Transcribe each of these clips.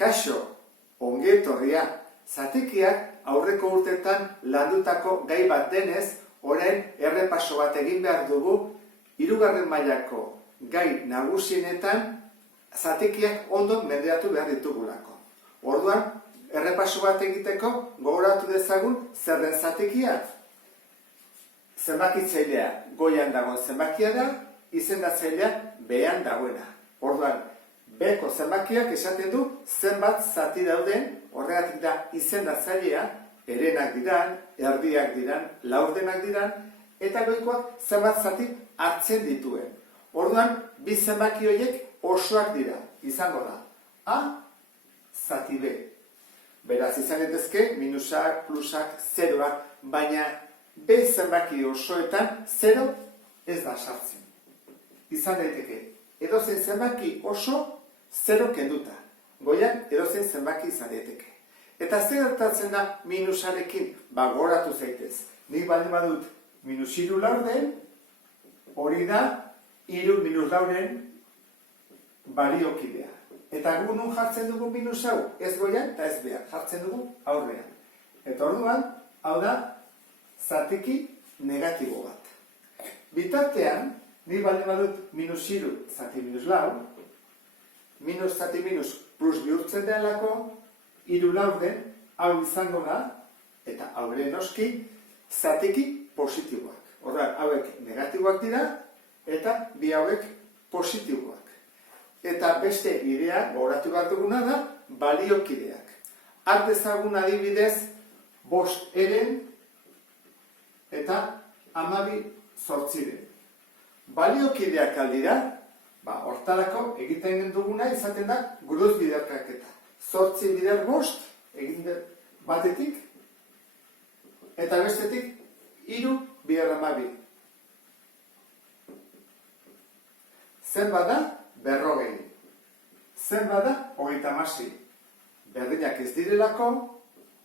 Kaixo, ongi etorria. Zatikiak aurreko urtetan landutako gai bat denez, orain errepaso bat egin behar dugu, 3. mailako gai nagusienetan zatikiak ondo menderatu behar ditugulako. Orduan, errepaso bat egiteko gogoratu dezagun zer den zatikia. Zenbakitzailea goian dago zenbakia da, izendatzailea behean dagoena. Orduan, beko zenbakiak esaten du zenbat zati dauden, horregatik da izendatzailea, herenak diran, erdiak diran, laurdenak diran, eta goikoak zenbat zati hartzen dituen. Orduan, bi zenbaki horiek osoak dira, izango da. A, zati B. Beraz, izan daitezke, minusak, plusak, zeroak, baina B zenbaki osoetan zero ez da sartzen. Izan daiteke, edozein zenbaki oso zero kenduta. Goian edozein zenbaki izan daiteke. Eta zer gertatzen da minusarekin? Gogoratu zaitez. Nik baldin badut minus 3 laurden, hori da 3 minus lauren baliokidea. Eta gu nun jartzen dugu minus hau? Ez goian eta ez behar. Jartzen dugu aurrean. Eta orduan, hau da zatiki negatibo bat. Bitartean, nik baldin badut minus 3 zati minus lau, minus zati minus plus bihurtzen delako, 3 laurden, hau izango da, eta haure noski, zatiki positiboak. Horrela, hauek negatiboak dira, eta bi hauek positiboak. Eta beste idea, gogoratu behar duguna da, baliokideak. Har dezagun adibidez, 5 eren, eta 12 zortziren. Baliokideak aldira, hortarako egiten duguna izaten da guruz biderkaketa. 8 bider 5, egin batetik, eta bestetik 3 bider 12. Zenbat da? 40. Zenbat da? 36. Berdinak ez direlako,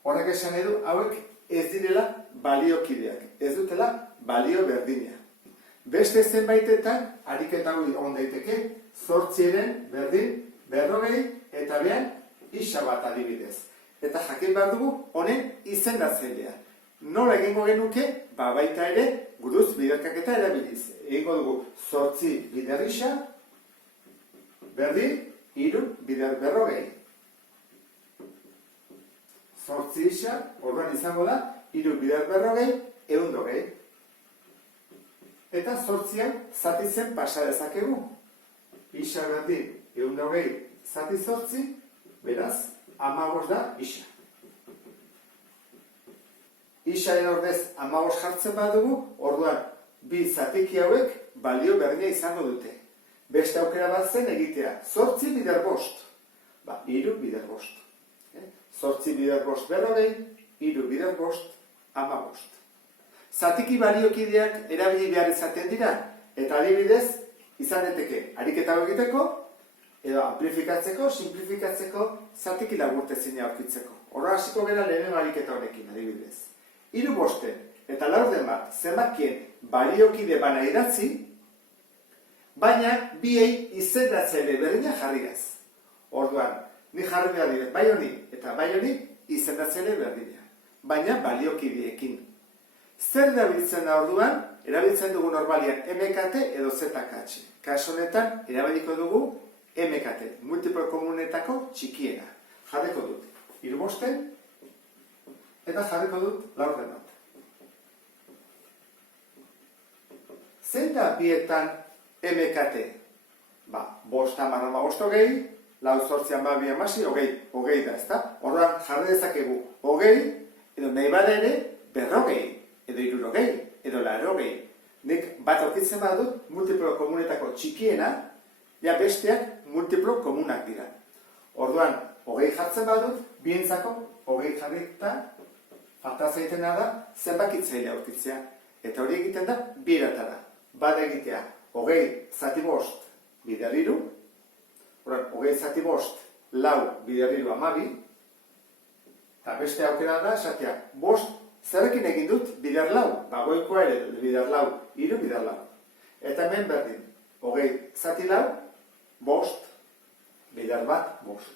horrek esan edu, hauek ez direla baliokideak. Ez dutela balio berdina. Beste zenbaitetan, ariketa on daiteke, 8 berdin, 40, eta behan, isa bat adibidez. Eta jakin behar dugu, honen izendatzailea. Nola egingo genuke, baita ere, guruz biderkaketa erabiliz. Egingo dugu, 8 bider isa, berdin, 3 bider 40. 8 isa, orduan izango da, 3 bider 40, 120. Eta 8 zatitzen pasa dezakegu. Isa berdin, 120 zati 8, beraz, 15 da isa. Isaren ordez 15 jartzen badugu, orduan, bi zatiki hauek balio berdina izango dute. Beste aukera bat zen egitea, 8 bider 5. 3 bider 5. 8 bider 5 40, 3 bider 5, 15. Zatiki baliokideak erabili behar izaten dira, eta adibidez, izan daiteke ariketa egiteko, edo amplifikatzeko, simplifikatzeko, zatiki laburtezina aurkitzeko. Horra hasiko gara lehen ariketa honekin, adibidez. 3 bosten eta laurden bat zenbakien baliokide bana idatzi, baina biei izendatzaile berdina jarriaz. Orduan, ni jarri behar dire, bai honi eta bai honi izendatzaile berdina, baina baliokideekin. Zer erabiltzen da orduan? Erabiltzen dugu normalian MKT edo ZKH. Kaso honetan, erabiliko dugu MKT, multiplo komunetako txikiena. Jarriko dut 3 bosten, eta jarriko dut laurden bat. Zein da bietan MKT? 5 hamar 15 hogei, lau 8 12 16, hogei da, ezta? Orduan jarri dezakegu hogei, edo nahi bada ere, 40, edo 60, edo 80. Nik bat aurkitzen badut, multiplo komunetako txikiena, ja besteak multiplo komunak dira. Orduan, hogei jartzen badut, bientzako hogei jarrita, falta zaitena da, zenbakitzaile aurkitzea. Eta hori egiten da, biratara. Bada egitea, hogei zati 5 bider 3, hogei zati 5 lau bider 3 12, eta beste aukera da, esatea, 5 zerrekin egin dut bider 4, goikoa ere bider 4, 3 bider 4. Eta hemen berdin, hogei zati 4, 5 bider 1, 5.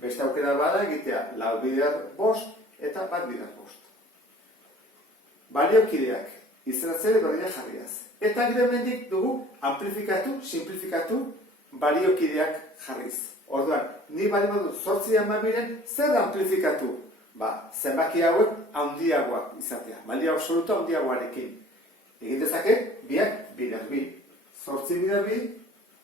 Beste aukera bada egitea 4 bider 5 eta 1 bider 5. Baliokideak izendatzele berdinak jarriaz. Eta gero hemendik dugu amplifikatu, simplifikatu baliokideak jarriz. Orduan, ni bali badut 8 12 zer amplifikatu? Zenbaki hauek handiagoak izatea. Balio absoluto handiagoarekin. Egin dezake, biak bider 2. 8 bider 2,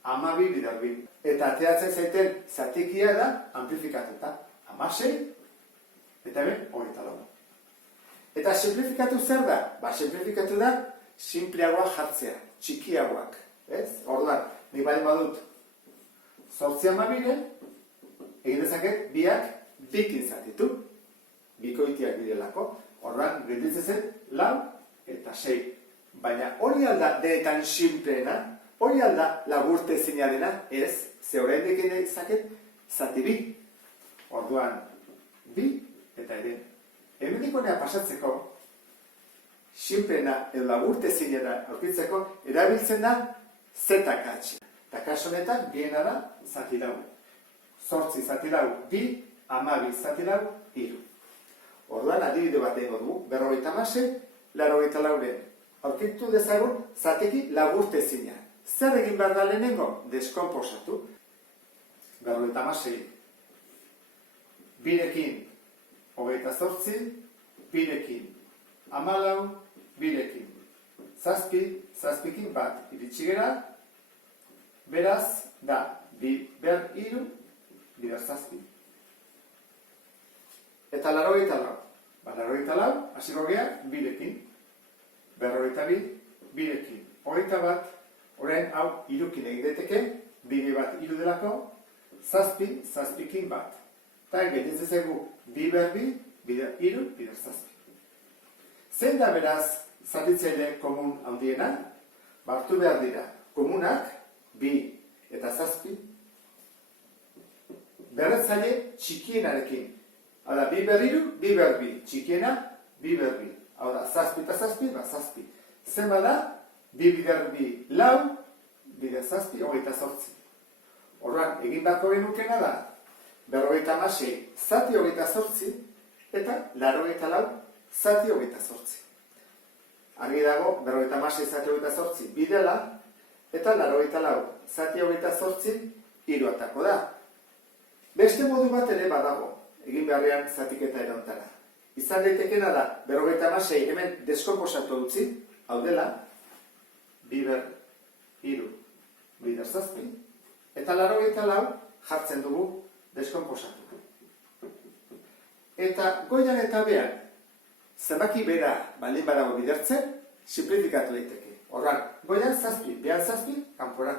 12 bider 2. Eta ateratzen zaiten zatikia da amplifikatuta. 16 eta hemen 24. Eta simplifikatu zer da? Simplifikatu da simpleagoa jartzea, txikiagoak. Orduan, nik bali badut 8 12, egin dezaket biak bikin zatitu. Bikoitiak direlako. Orduan, gelditzen zen 4 eta 6. Baina hori alda denetan simpleena, hori alda laburte ezina dena, ez, ze oraindik egin dezaket zati 2. Orduan, 2 eta ere. Hemendik honea pasatzeko, simpleena edo laburte ezinera aurkitzeko, erabiltzen da ZKH. Eta kasu honetan, biena da zati 4. 8 zati 4, 2, 12 zati 4, 3. Orduan, adibide bat egingo dugu, 56, 84. Aurkitu dezagun, zatiki laburte ezina. Zer egin behar da lehenengo? Deskomposatu. 56. 2rekin 28, 2rekin 14, 2rekin 7, 7ekin 1. Iritsi gera, beraz, da, 2 ber 3, bider 7. Eta 84. 84, hasiko gea, 2rekin. 42, 2rekin. 21, orain hau 3ekin egin daiteke, 2 bat 3 delako, 7, 7ekin 1. Eta gelditzen zaigu 2 ber 2, bider 3, bider 7. Zein da beraz zatitzaile komun handiena? Hartu behar dira komunak 2 eta 7, berretzaile txikienarekin. Hau da, 2 ber 3, 2 ber 2, txikiena 2 ber 2. Hau da, 7 eta 7, 7. Zen bada, 2 bider 2 lau, bider 7, 28. Orduan, egin bako genukena da, 56, zati 28, eta 84, zati 28. Argi dago, 56, zati 28, bidela, eta 84, zati 28, hiruatako da. Beste modu bat ere badago, egin beharrean zatiketa erontara. Izan daitekena da, 56 hemen deskomposatu utzi, hau dela, 2 ber 3, bider 7, eta 84 jartzen dugu deskomposatu. Eta goian eta behan, zenbaki bera baldin badago bidertzen, simplifikatu daiteke. Orduan, goian 7, behan 7, kanpora.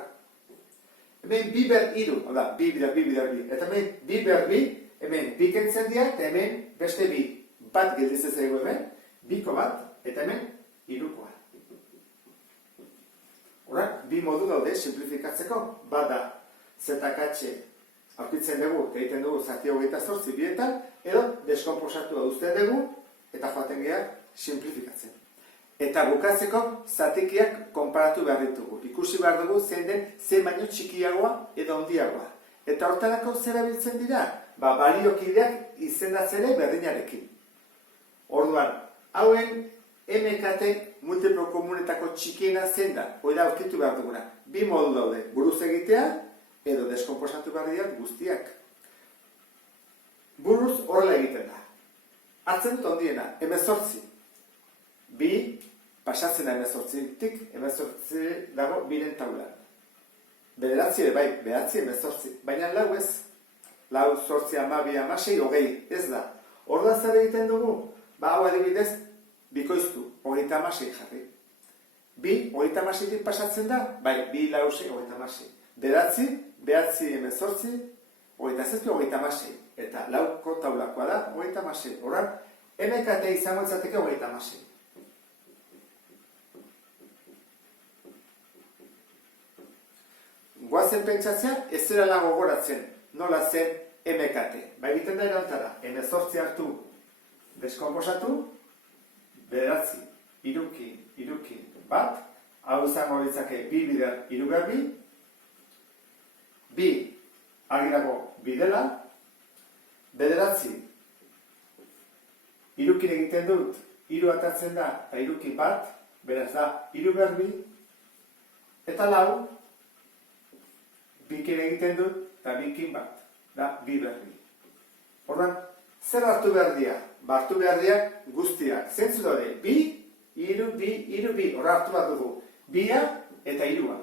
Hemen 2 ber 3, hau da, 2 bider 2 bider 2, eta hemen 2 ber 2, hemen 2 kentzen dira, eta hemen beste 2. Bat gelditzen zaigu hemen, 2ko bat, eta hemen 3koa. Horak, 2 modu daude simplifikatzeko, bat da ZKH aurkitzen dugu, egiten dugu zati 28 bietan, edo deskomposatua uzten dugu, eta joaten geha simplifikatzen. Eta bukatzeko zatikiak konparatu behar ditugu. Ikusi behar dugu zein den zein baino txikiagoa edo handiagoa. Eta hortarako zer erabiltzen dira? Baliokideak izendatzele berdinarekin. Orduan, hauen MKT multiplo komunetako txikiena zein da, hori da aurkitu behar duguna. 2 modu daude, buruz egitea edo deskomposatu behar dira guztiak. Buruz horrela egiten da. Hartzen dut handiena, 18. 2 pasatzen da 18tik, 18 dago 2ren taulan. Bederatzi ere bai, 18, baina 4 ez. 4, 8, 12, 16, 20, ez da. Orduan zer egiten dugu? Hau adibidez, bikoiztu, 36 jarri. 2, 36tik pasatzen da? Bai, 2, 4, 6, 36. Bederatzi, 18, 27, 36. Eta 4ko taulakoa da, 36. Orduan, MKT izango etzateke 36. Guazen pentsatzea, ez zera gogoratzen, nola zen MKT. Egiten da erantara, 18 hartu, deskomposatu, bederatzi, 3, 1, hau izango ditzake 2 bider 3 ber 2, 2 argi dago bidela, bederatzi. Hirukin egiten dut, hiru atatzen da, eta hirukin bat, beraz da, hiru berbi, eta lau, bikin egiten dut, eta bikin bat, da, bi berbi. Orduan, zer hartu behar dira? Hartu behar dira guztiak. Zentzu daude, bi, hiru, bi, horra hartu bat dugu. Bia eta hirua.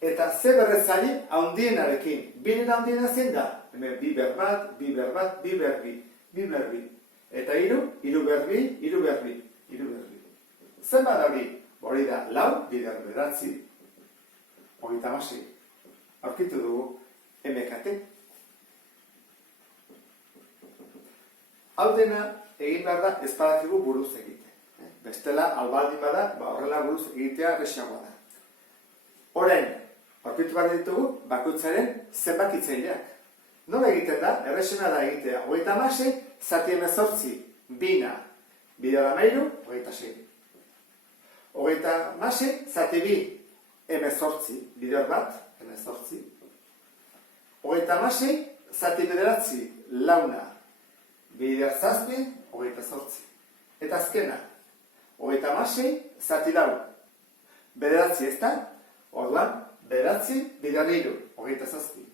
Eta ze berrezari haundienarekin. Biren haundiena zen da. Hemen bi berbat, bi berbat, bi berbi, bi berbi. Eta hiru, hiru berbi, hiru berbi, hiru berbi. Zenbat hori? Hori da, lau, bider beratzi, hogeita hamasei. Aurkitu dugu, MKT. Hau dena egin behar da ez badakigu buruz egite. Bestela, albaldin bada, horrela buruz egitea erresiagoa da. Orain, aurkitu behar ditugu, bakoitzaren zenbakitzaileak. Nola egiten da? Erresena da egitea. Hogeita hamasei, zati hemezortzi, bina, bider hamairu, hogeita sei. Hogeita hamasei, zati bi, hemezortzi, bider bat, hemezortzi. Hogeita hamasei, zati bederatzi, launa, bider zazpi, hogeita zortzi. Eta azkena, hogeita hamasei, zati lau. Bederatzi ez da? Orduan, bederatzi, bider hiru, hogeita zazpi.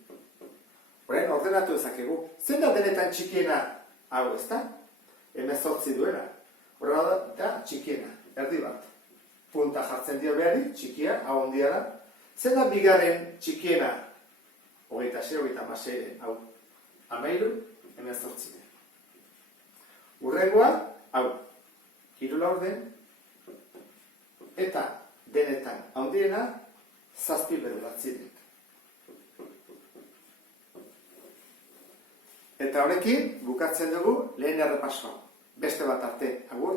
Horren, ordenatu ezakegu. Zein da denetan txikiena hau ez da? Hemezortzi duena. Horren da txikiena, erdi bat. Punta jartzen dio behari, txikia, hau ondia da. Zein da bigarren txikiena? Hogeita sei, hogeita hamasei, hau. Hamairu, hemezortzi. Hurrengoa, hau. Hiru laurden, eta denetan handiena, zazpi bederatzireek. Eta horrekin, bukatzen dugu lehen errepasoa. Beste bat arte, agur.